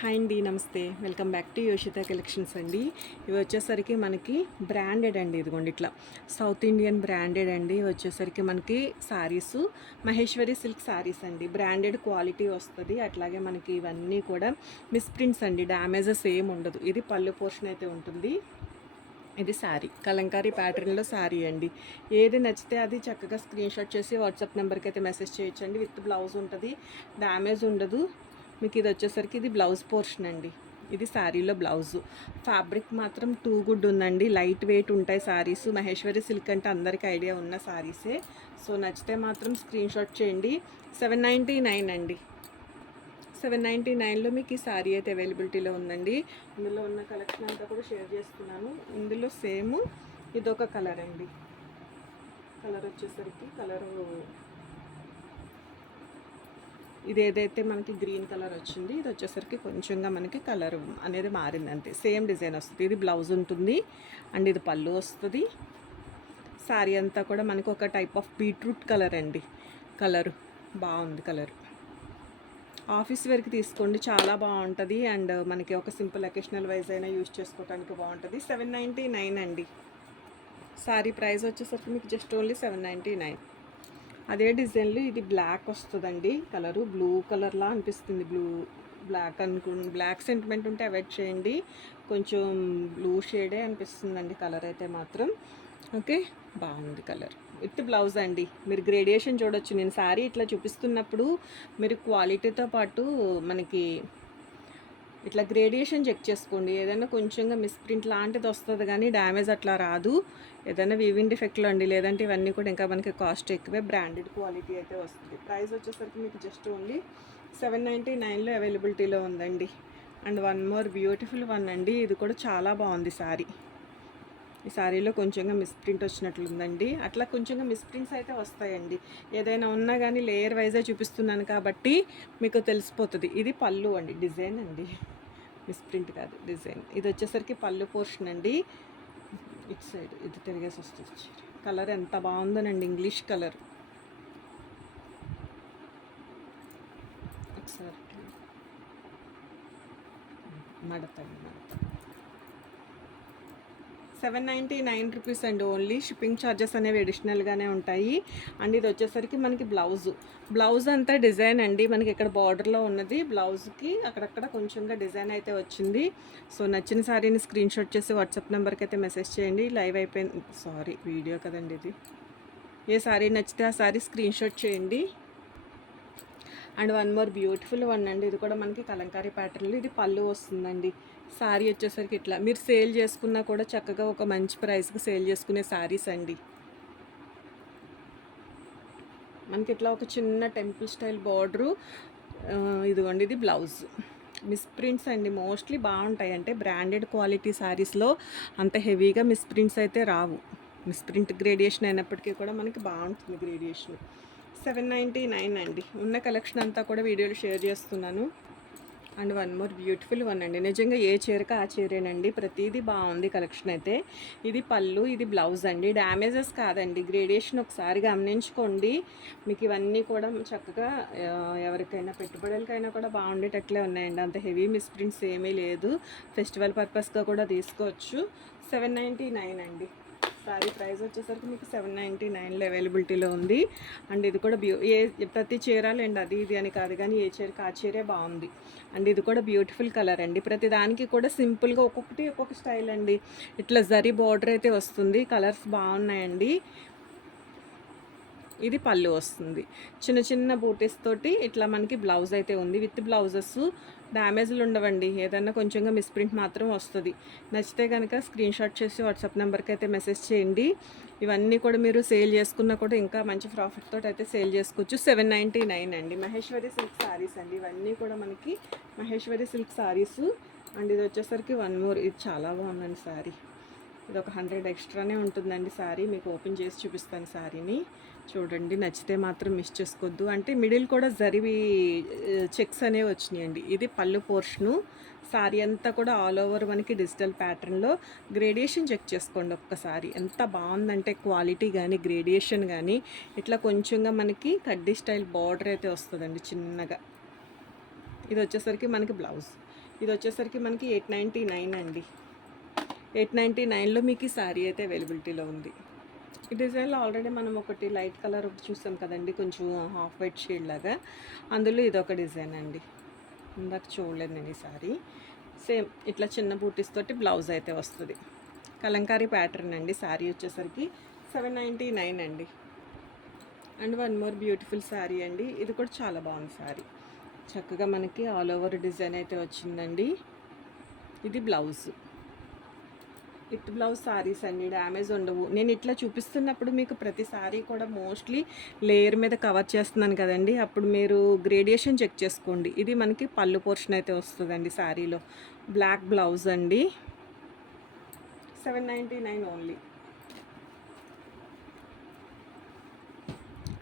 Hi అండి, నమస్తే. Welcome back to యోషిత collections అండి. ఇవి వచ్చేసరికి మనకి బ్రాండెడ్ అండి. ఇదిగోండి ఇట్లా సౌత్ ఇండియన్ బ్రాండెడ్ అండి. ఇవి వచ్చేసరికి మనకి శారీసు మహేశ్వరి సిల్క్ శారీస్ అండి. బ్రాండెడ్ క్వాలిటీ వస్తుంది. అట్లాగే మనకి ఇవన్నీ కూడా మిస్ప్రింట్స్ అండి, డ్యామేజెస్ ఏం ఉండదు. ఇది పళ్ళు పోర్షన్ అయితే ఉంటుంది. ఇది శారీ కలంకారీ ప్యాటర్న్లో శారీ అండి. ఏది నచ్చితే అది చక్కగా స్క్రీన్ షాట్ చేసి వాట్సాప్ నెంబర్కి అయితే మెసేజ్ చేయొచ్చండి. విత్ బ్లౌజ్ ఉంటుంది, డ్యామేజ్ ఉండదు. మీకు ఇది వచ్చేసరికి ఇది బ్లౌజ్ పోర్షన్ అండి. ఇది శారీలో బ్లౌజు. ఫ్యాబ్రిక్ మాత్రం టూ గుడ్ ఉందండి. లైట్ వెయిట్ ఉంటాయి శారీస్. మహేశ్వరి సిల్క్ అంటే అందరికీ ఐడియా ఉన్న శారీసే. సో నచ్చితే మాత్రం స్క్రీన్ షాట్ చేయండి. 799 అండి. 799లో మీకు ఈ శారీ అయితే అవైలబిలిటీలో ఉందండి. ఇందులో ఉన్న కలెక్షన్ అంతా కూడా షేర్ చేస్తున్నాను. ఇందులో సేమ్ ఇదొక కలర్ అండి. కలర్ వచ్చేసరికి ఇది ఏదైతే మనకి గ్రీన్ కలర్ వచ్చింది, ఇది వచ్చేసరికి కొంచెంగా మనకి కలర్ అనేది మారింది అంతే. సేమ్ డిజైన్ వస్తుంది. ఇది బ్లౌజ్ ఉంటుంది అండ్ ఇది పళ్ళు వస్తుంది. శారీ అంతా కూడా మనకి ఒక టైప్ ఆఫ్ బీట్రూట్ కలర్ అండి. కలరు బాగుంది. కలర్ ఆఫీస్ వేర్కి తీసుకోండి, చాలా బాగుంటుంది. అండ్ మనకి ఒక సింపుల్ అకేషనల్ వైజ్ అయినా యూజ్ చేసుకోవడానికి బాగుంటుంది. 799 అండి. శారీ ప్రైస్ వచ్చేసరికి మీకు జస్ట్ ఓన్లీ 799. అదే డిజైన్లో ఇది బ్లాక్ వస్తుందండి. కలరు బ్లూ కలర్లా అనిపిస్తుంది. బ్లాక్ సెంటిమెంట్ ఉంటే అవాయిడ్ చేయండి. కొంచెం బ్లూ షేడే అనిపిస్తుందండి కలర్ అయితే మాత్రం. ఓకే, బాగుంది కలర్. విత్ బ్లౌజ్ అండి. మీరు గ్రేడియేషన్ చూడొచ్చు. నేను శారీ ఇట్లా చూపిస్తున్నప్పుడు మీరు క్వాలిటీతో పాటు మనకి ఇట్లా గ్రేడియేషన్ చెక్ చేసుకోండి. ఏదైనా కొంచెంగా మిస్ప్రింట్ లాంటిది వస్తుంది కానీ డ్యామేజ్ అట్లా రాదు. ఏదైనా వీవింగ్ డిఫెక్ట్లో అండి. లేదంటే ఇవన్నీ కూడా ఇంకా మనకి కాస్ట్ ఎక్కువే. బ్రాండెడ్ క్వాలిటీ అయితే వస్తుంది. ప్రైస్ వచ్చేసరికి మీకు జస్ట్ ఓన్లీ 799లో అవైలబిలిటీలో ఉందండి. And one more beautiful one అండి. ఇది కూడా చాలా బాగుంది శారీ. ఈ శారీలో కొంచెంగా మిస్ప్రింట్ వచ్చినట్లుందండి. అట్లా కొంచెంగా మిస్ప్రింట్స్ అయితే వస్తాయండి. ఏదైనా ఉన్నా కానీ లేయర్ వైజే చూపిస్తున్నాను కాబట్టి మీకు తెలిసిపోతుంది. ఇది పళ్ళు అండి, డిజైన్ అండి, మిస్ప్రింట్ కాదు, డిజైన్. ఇది వచ్చేసరికి పళ్ళు పోర్షన్ అండి. ఇటు సైడ్ ఇది తిరిగేసి వస్తుంది. కలర్ ఎంత బాగుందోనండి, ఇంగ్లీష్ కలర్. ఒకసారి మడత 799 రూపీస్ అండి ఓన్లీ. షిప్పింగ్ ఛార్జెస్ అనేవి అడిషనల్గానే ఉంటాయి. అండ్ ఇది వచ్చేసరికి మనకి బ్లౌజ్ అంతా డిజైన్ అండి. మనకి ఇక్కడ బార్డర్లో ఉన్నది బ్లౌజ్కి అక్కడక్కడ కొంచెంగా డిజైన్ అయితే వచ్చింది. సో నచ్చిన శారీని స్క్రీన్ షాట్ చేసి వాట్సాప్ నెంబర్కి అయితే మెసేజ్ చేయండి. లైవ్ అయిపోయింది, సారీ వీడియో కదండి ఇది. ఏ శారీ నచ్చితే ఆ శారీ స్క్రీన్ షాట్ చేయండి. And one more beautiful one అండి. ఇది కూడా మనకి కలంకారీ ప్యాటర్న్లో ఇది పళ్ళు వస్తుందండి. శారీ వచ్చేసరికి ఇట్లా మీరు సేల్ చేసుకున్నా కూడా చక్కగా ఒక మంచి ప్రైస్కి సేల్ చేసుకునే శారీస్ అండి. మనకి ఇట్లా ఒక చిన్న టెంపుల్ స్టైల్ బార్డరు. ఇదిగోండి ఇది బ్లౌజ్. మిస్ప్రింట్స్ అండి మోస్ట్లీ బాగుంటాయి. అంటే బ్రాండెడ్ క్వాలిటీ శారీస్లో అంత హెవీగా మిస్ప్రింట్స్ అయితే రావు. మిస్ప్రింట్ గ్రేడియేషన్ అయినప్పటికీ కూడా మనకి బాగుంటుంది గ్రేడియేషన్. 799 అండి. ఉన్న కలెక్షన్ అంతా కూడా వీడియోలు షేర్ చేస్తున్నాను. And one more beautiful one అండి. నిజంగా ఏ చీరక ఆ చీరేనండి. ప్రతిదీ బాగుంది కలెక్షన్ అయితే. ఇది పళ్ళు, ఇది బ్లౌజ్ అండి. డ్యామేజెస్ కాదండి, గ్రేడియేషన్ ఒకసారి గమనించుకోండి. మీకు ఇవన్నీ కూడా చక్కగా ఎవరికైనా పెట్టుబడులకైనా కూడా బాగుండేటట్లే ఉన్నాయండి. అంత హెవీ మిస్ప్రింట్స్ ఏమీ లేదు. ఫెస్టివల్ పర్పస్గా కూడా తీసుకోవచ్చు. 799 అండి. శారీ ప్రైస్ వచ్చేసరికి మీకు 799లో అవైలబిలిటీలో ఉంది. అండ్ ఇది కూడా ప్రతి చీరలేండి అది ఇది అని కాదు కానీ ఏ చీరకి ఆ చీరే బాగుంది. అండ్ ఇది కూడా బ్యూటిఫుల్ కలర్ అండి. ప్రతి దానికి కూడా సింపుల్గా ఒక్కొక్కటి ఒక్కొక్క స్టైల్ అండి. ఇట్లా జరీ బార్డర్ అయితే వస్తుంది. కలర్స్ బాగున్నాయండి. ఇది పళ్ళు వస్తుంది. చిన్న చిన్న బూటీస్ తోటి ఇట్లా మనకి బ్లౌజ్ అయితే ఉంది. విత్ బ్లౌజెస్ డ్యామేజ్లు ఉండవండి. ఏదన్నా కొంచెంగా మిస్ప్రింట్ మాత్రం వస్తుంది. నచ్చితే కనుక స్క్రీన్ షాట్ చేసి వాట్సాప్ నెంబర్కి అయితే మెసేజ్ చేయండి. ఇవన్నీ కూడా మీరు సేల్ చేసుకున్నా కూడా ఇంకా మంచి ప్రాఫిట్ తోటి అయితే సేల్ చేసుకోవచ్చు. 799 అండి. మహేశ్వరి సిల్క్ శారీస్ అండి. ఇవన్నీ కూడా మనకి మహేశ్వరి సిల్క్ శారీస్. అండ్ ఇది వచ్చేసరికి వన్ మోర్, ఇది చాలా బాగుందండి శారీ. ఇది ఒక 100 ఎక్స్ట్రానే ఉంటుందండి శారీ. మీకు ఓపెన్ చేసి చూపిస్తాను శారీని. చూడండి, నచ్చితే మాత్రం మిస్ చేసుకోవద్దు. అంటే మిడిల్ కూడా జరివి చెక్స్ అనేవి వచ్చినాయండి. ఇది పళ్ళు పోర్షను. శారీ అంతా కూడా ఆల్ ఓవర్ మనకి డిజిటల్ ప్యాటర్న్లో. గ్రేడియేషన్ చెక్ చేసుకోండి ఒక్కసారి. ఎంత బాగుందంటే క్వాలిటీ కానీ గ్రేడియేషన్ కానీ. ఇట్లా కొంచెంగా మనకి కడ్డీ స్టైల్ బార్డర్ అయితే వస్తుందండి చిన్నగా. ఇది వచ్చేసరికి మనకి బ్లౌజ్. ఇది వచ్చేసరికి మనకి 899 అండి. 899లో మీకు ఈ శారీ అయితే అవైలబిలిటీలో ఉంది. ఈ డిజైన్లో ఆల్రెడీ మనం ఒకటి లైట్ కలర్ ఒకటి చూసాం కదండి, కొంచెం హాఫ్ వైట్ షేడ్ లాగా. అందులో ఇదొక డిజైన్ అండి. ఇందాక చూడలేదు నేను ఈ శారీ. సేమ్ ఇట్లా చిన్న బూటీస్ తోటి బ్లౌజ్ అయితే వస్తుంది. కలంకారీ ప్యాటర్న్ అండి. శారీ వచ్చేసరికి 799 అండి. And one more beautiful sari అండి. ఇది కూడా చాలా బాగుంది శారీ. చక్కగా మనకి ఆల్ ఓవర్ డిజైన్ అయితే వచ్చిందండి. ఇది బ్లౌజ్. విత్ బ్లౌజ్ శారీస్ అండి, డ్యామేజ్ ఉండవు. నేను ఇట్లా చూపిస్తున్నప్పుడు మీకు ప్రతి శారీ కూడా మోస్ట్లీ లేయర్ మీద కవర్ చేస్తున్నాను కదండి, అప్పుడు మీరు గ్రేడియేషన్ చెక్ చేసుకోండి. ఇది మనకి పళ్ళు పోర్షన్ అయితే వస్తుందండి శారీలో. బ్లాక్ బ్లౌజ్ అండి, 799 ఓన్లీ.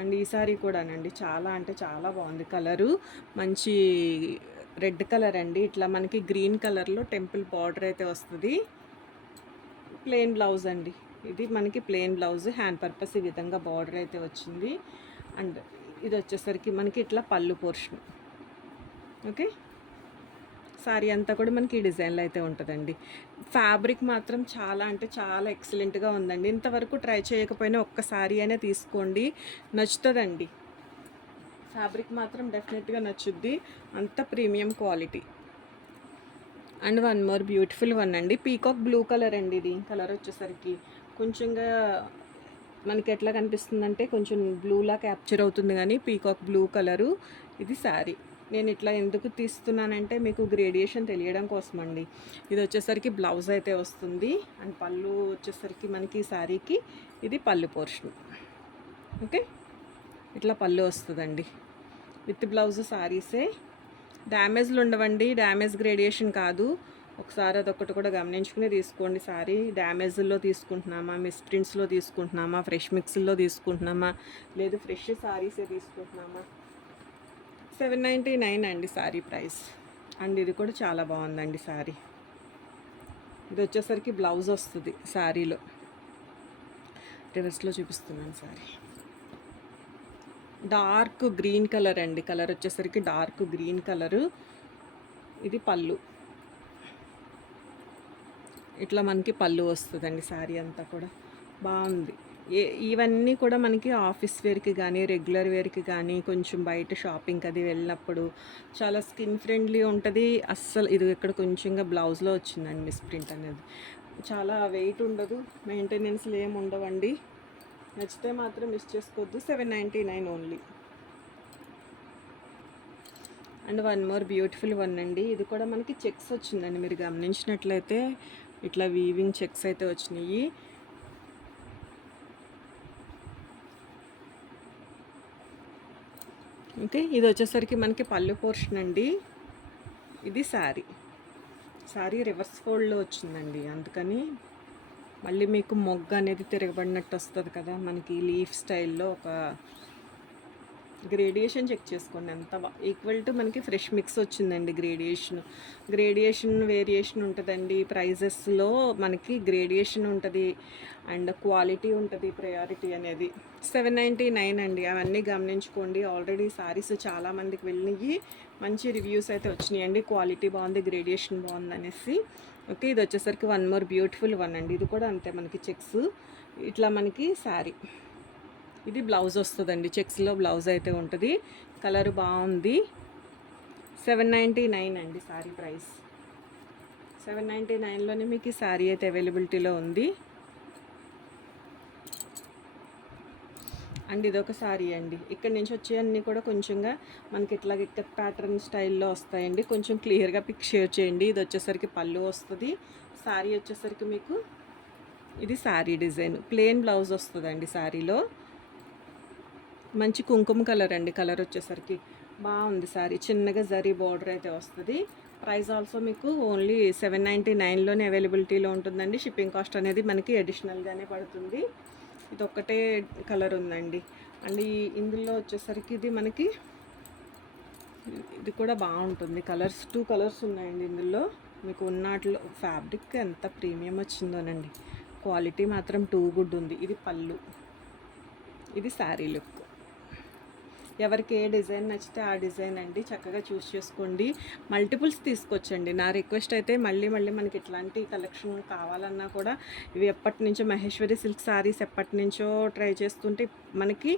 అండ్ ఈ సారీ కూడానండి చాలా అంటే చాలా బాగుంది. కలరు మంచి రెడ్ కలర్ అండి. ఇట్లా మనకి గ్రీన్ కలర్లో టెంపుల్ బార్డర్ అయితే వస్తుంది. ప్లెయిన్ బ్లౌజ్ అండి. ఇది మనకి ప్లెయిన్ బ్లౌజ్, హ్యాండ్ పర్పస్ ఈ విధంగా బార్డర్ అయితే వచ్చింది. అండ్ ఇది వచ్చేసరికి మనకి ఇట్లా పళ్ళు పోర్షన్. ఓకే, శారీ అంతా కూడా మనకి ఈ డిజైన్లో అయితే ఉంటుందండి. ఫ్యాబ్రిక్ మాత్రం చాలా అంటే చాలా ఎక్సలెంట్గా ఉందండి. ఇంతవరకు ట్రై చేయకపోయినా ఒక్క శారీ అయినా తీసుకోండి, నచ్చుతుందండి. ఫ్యాబ్రిక్ మాత్రం డెఫినెట్గా నచ్చుద్ది, అంత premium quality. And one more beautiful one అండి, పీకాక్ బ్లూ కలర్ అండి. ఇది కలర్ వచ్చేసరికి కొంచెంగా మనకి ఎట్లా కనిపిస్తుందంటే కొంచెం బ్లూలా క్యాప్చర్ అవుతుంది, కానీ పీకాక్ బ్లూ కలరు. ఇది శారీ. నేను ఇట్లా ఎందుకు తీస్తున్నానంటే మీకు గ్రేడియేషన్ తెలియడం కోసం అండి. ఇది వచ్చేసరికి బ్లౌజ్ అయితే వస్తుంది. అండ్ పళ్ళు వచ్చేసరికి మనకి శారీకి ఇది పళ్ళు పోర్షన్. ఓకే, ఇట్లా పళ్ళు వస్తుందండి. With blouse శారీసే. డ్యామేజ్లు ఉండవండి, డ్యామేజ్ గ్రేడియేషన్ కాదు. ఒకసారి అదొకటి కూడా గమనించుకుని తీసుకోండి. సారీ డ్యామేజ్లో తీసుకుంటున్నామా, మిస్ప్రింట్స్లో తీసుకుంటున్నామా, ఫ్రెష్ మిక్స్లో తీసుకుంటున్నామా, లేదు ఫ్రెష్ సారీసే తీసుకుంటున్నామా. 799 అండి సారీ ప్రైస్. అండ్ ఇది కూడా చాలా బాగుందండి సారీ. ఇది వచ్చేసరికి బ్లౌజ్ వస్తుంది శారీలో. రివర్స్లో చూపిస్తున్నాను సారీ. డార్క్ గ్రీన్ కలర్ అండి. కలర్ వచ్చేసరికి డార్క్ గ్రీన్ కలరు. ఇది పళ్ళు. ఇట్లా మనకి పళ్ళు వస్తుందండి. శారీ అంతా కూడా బాగుంది. ఇవన్నీ కూడా మనకి ఆఫీస్ వేర్కి కానీ రెగ్యులర్ వేర్కి కానీ కొంచెం బయట షాపింగ్కి అది వెళ్ళినప్పుడు చాలా స్కిన్ ఫ్రెండ్లీ ఉంటుంది. అస్సలు ఇది ఇక్కడ కొంచెంగా బ్లౌజ్లో వచ్చిందండి మిస్ప్రింట్ అనేది. చాలా వెయిట్ ఉండదు, మెయింటెనెన్స్లు ఏమి ఉండవండి. నచ్చితే మాత్రం మిస్ చేసుకోవద్దు. 799 only. And one more beautiful one అండి. ఇది కూడా మనకి చెక్స్ వచ్చిందండి. మీరు గమనించినట్లయితే ఇట్లా వీవింగ్ చెక్స్ అయితే వచ్చినాయి. ఓకే, ఇది వచ్చేసరికి మనకి పళ్ళు పోర్షన్ అండి. ఇది శారీ. శారీ రివర్స్ ఫోల్డ్లో వచ్చిందండి, అందుకని మళ్ళీ మీకు మొగ్గ అనేది తిరగబడినట్టు వస్తుంది కదా మనకి లీఫ్ స్టైల్లో. ఒక గ్రేడియేషన్ చెక్ చేసుకోండి ఎంత ఈక్వల్ టు మనకి ఫ్రెష్ మిక్స్ వచ్చిందండి. గ్రేడియేషన్ వేరియేషన్ ఉంటుందండి. ప్రైజెస్లో మనకి గ్రేడియేషన్ ఉంటుంది అండ్ క్వాలిటీ ఉంటుంది, ప్రయారిటీ అనేది. 799 అండి. అవన్నీ గమనించుకోండి. ఆల్రెడీ సారీస్ చాలామందికి వెళ్ళినాయి, మంచి రివ్యూస్ అయితే వచ్చినాయండి. క్వాలిటీ బాగుంది, గ్రేడియేషన్ బాగుంది అనేసి. ఓకే, ఇది వచ్చేసరికి వన్ మోర్ బ్యూటిఫుల్ వన్ అండి. ఇది కూడా అంతే మనకి చెక్స్ ఇట్లా మనకి శారీ. ఇది బ్లౌజ్ వస్తుందండి, చెక్స్లో బ్లౌజ్ అయితే ఉంటుంది. కలర్ బాగుంది. 799 అండి శారీ ప్రైస్. 799లోనే మీకు ఈ శారీ అయితే అవైలబిలిటీలో ఉంది. అండ్ ఇదొక శారీ అండి. ఇక్కడ నుంచి వచ్చేవన్నీ కూడా కొంచెంగా మనకి ఇట్లా ఇక్కత్ ప్యాటర్న్ స్టైల్లో వస్తాయండి. కొంచెం క్లియర్గా పిక్ షేర్ చేయండి. ఇది వచ్చేసరికి పళ్ళు వస్తుంది. శారీ వచ్చేసరికి మీకు ఇది శారీ డిజైన్. ప్లెయిన్ బ్లౌజ్ వస్తుందండి శారీలో. మంచి కుంకుమ కలర్ అండి. కలర్ వచ్చేసరికి బాగుంది శారీ. చిన్నగా జరీ బార్డర్ అయితే వస్తుంది. ప్రైస్ ఆల్సో మీకు ఓన్లీ 799లోనే అవైలబిలిటీలో ఉంటుందండి. షిప్పింగ్ కాస్ట్ అనేది మనకి అడిషనల్గానే పడుతుంది. ఇది ఒక్కటే కలర్ ఉందండి. అండ్ ఇందులో వచ్చేసరికి ఇది మనకి ఇది కూడా బాగుంటుంది. కలర్స్ 2 కలర్స్ ఉన్నాయండి ఇందులో. మీకు ఉన్నట్లో ఫ్యాబ్రిక్ ఎంత ప్రీమియం వచ్చిందోనండి. క్వాలిటీ మాత్రం టూ గుడ్ ఉంది. ఇది పళ్ళు, ఇది శారీ లుక్. ఎవరికి ఏ డిజైన్ నచ్చితే ఆ డిజైన్ అండి, చక్కగా చూస్ చేసుకోండి. మల్టిపుల్స్ తీసుకొచ్చండి. నా రిక్వెస్ట్ అయితే మళ్ళీ మళ్ళీ మనకి ఇట్లాంటి కలెక్షన్ కావాలన్నా కూడా ఇవి ఎప్పటి నుంచో మహేశ్వరి సిల్క్ సారీస్ ఎప్పటి నుంచో ట్రై చేస్తుంటే మనకి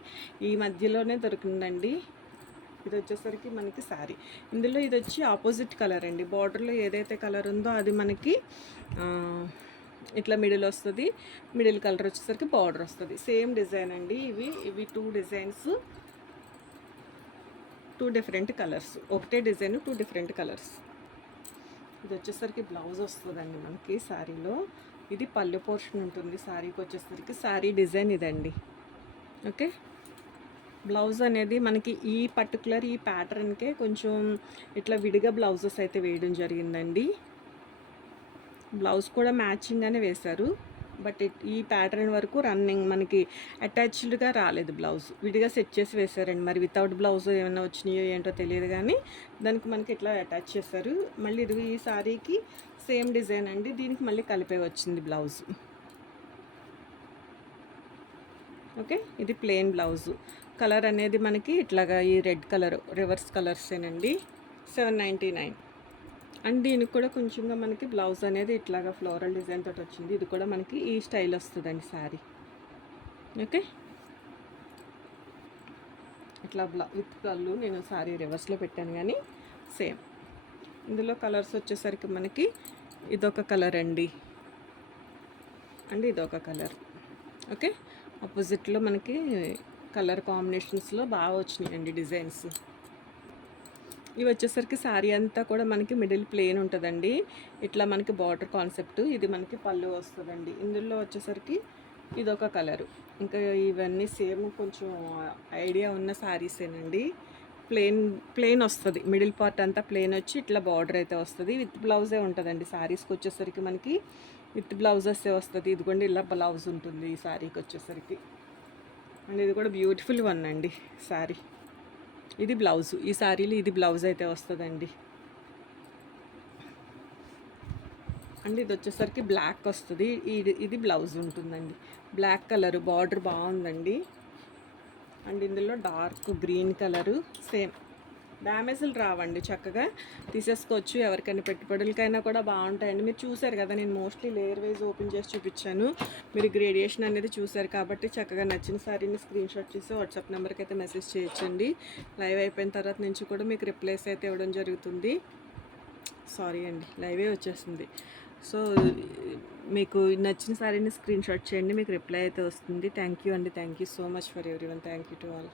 ఈ మధ్యలోనే దొరికిందండి. ఇది వచ్చేసరికి మనకి శారీ. ఇందులో ఇది వచ్చి ఆపోజిట్ కలర్ అండి. బార్డర్లో ఏదైతే కలర్ ఉందో అది మనకి ఇట్లా మిడిల్ వస్తుంది. మిడిల్ కలర్ వచ్చేసరికి బార్డర్ వస్తుంది. సేమ్ డిజైన్ అండి. ఇవి 2 డిజైన్స్, 2 డిఫరెంట్ కలర్స్. ఒకటే డిజైన్ 2 డిఫరెంట్ కలర్స్. ఇది వచ్చేసరికి బ్లౌజ్ వస్తుందండి మనకి శారీలో. ఇది పళ్ళు పోర్షన్ ఉంటుంది శారీకి వచ్చేసరికి. శారీ డిజైన్ ఇదండి. ఓకే, బ్లౌజ్ అనేది మనకి ఈ పర్టికులర్ ఈ ప్యాటర్న్కే కొంచెం ఇట్లా విడిగా బ్లౌజెస్ అయితే వేయడం జరిగిందండి. బ్లౌజ్ కూడా మ్యాచింగ్గానే వేశారు. బట్ ఈ ప్యాటర్న్ వరకు రన్నింగ్ మనకి అటాచ్డ్గా రాలేదు. బ్లౌజ్ విడిగా సెట్ చేసి వేశారండి. మరి వితౌట్ బ్లౌజ్ ఏమైనా వచ్చినాయో ఏంటో తెలియదు, కానీ దానికి మనకి ఇట్లా అటాచ్ చేశారు. మళ్ళీ ఇది ఈ సారీకి సేమ్ డిజైన్ అండి. దీనికి మళ్ళీ కలిపే వచ్చింది బ్లౌజ్. ఓకే, ఇది ప్లెయిన్ బ్లౌజు. కలర్ అనేది మనకి ఇట్లాగా ఈ రెడ్ కలర్ రివర్స్ కలర్సేనండి. 799. అండ్ దీనికి కూడా కొంచెంగా మనకి బ్లౌజ్ అనేది ఇట్లాగా ఫ్లోరల్ డిజైన్ తోటి వచ్చింది. ఇది కూడా మనకి ఈ స్టైల్ వస్తుందండి శారీ. ఓకే, ఇట్లా విత్ పళ్ళు నేను శారీ రివర్స్లో పెట్టాను, కానీ సేమ్. ఇందులో కలర్స్ వచ్చేసరికి మనకి ఇదొక కలర్ అండి, ఇదొక కలర్. ఓకే, ఆపోజిట్లో మనకి కలర్ కాంబినేషన్స్లో బాగా వచ్చినాయండి డిజైన్స్. ఇవి వచ్చేసరికి శారీ అంతా కూడా మనకి మిడిల్ ప్లేన్ ఉంటుందండి. ఇట్లా మనకి బార్డర్ కాన్సెప్ట్. ఇది మనకి పళ్ళు వస్తుందండి. ఇందులో వచ్చేసరికి ఇదొక కలరు. ఇంకా ఇవన్నీ సేమ్ కొంచెం ఐడియా ఉన్న శారీసేనండి. ప్లెయిన్ వస్తుంది. మిడిల్ పార్ట్ అంతా ప్లెయిన్ వచ్చి ఇట్లా బార్డర్ అయితే వస్తుంది. విత్ బ్లౌజే ఉంటుందండి. శారీస్కి వచ్చేసరికి మనకి విత్ బ్లౌజెస్ వస్తుంది. ఇదిగోండి ఇలా బ్లౌజ్ ఉంటుంది ఈ శారీకి వచ్చేసరికి. అండ్ ఇది కూడా బ్యూటిఫుల్ వన్ అండి శారీ. ఇది బ్లౌజు. ఈ శారీలో ఇది బ్లౌజ్ అయితే వస్తుందండి. అండ్ ఇది వచ్చేసరికి బ్లాక్ వస్తుంది. ఇది బ్లౌజ్ ఉంటుందండి. బ్లాక్ కలరు బార్డర్ బాగుందండి. అండ్ ఇందులో డార్క్ గ్రీన్ కలరు. సేమ్ డ్యామేజ్లు రావండి, చక్కగా తీసేసుకోవచ్చు. ఎవరికైనా పెట్టుబడులకైనా కూడా బాగుంటాయండి. మీరు చూసారు కదా, నేను మోస్ట్లీ లేయర్ వైజ్ ఓపెన్ చేసి చూపించాను. మీరు గ్రేడియేషన్ అనేది చూసారు కాబట్టి చక్కగా నచ్చిన సారీని స్క్రీన్ షాట్ చేసి వాట్సాప్ నెంబర్కి అయితే మెసేజ్ చేయొచ్చండి. లైవ్ అయిపోయిన తర్వాత నుంచి కూడా మీకు రిప్లైస్ అయితే ఇవ్వడం జరుగుతుంది. సారీ అండి, లైవే వచ్చేస్తుంది. సో మీకు నచ్చిన సారీని స్క్రీన్ షాట్ చేయండి, మీకు రిప్లై అయితే వస్తుంది. థ్యాంక్ యూ అండి. Thank you so much for everyone. Thank you to all.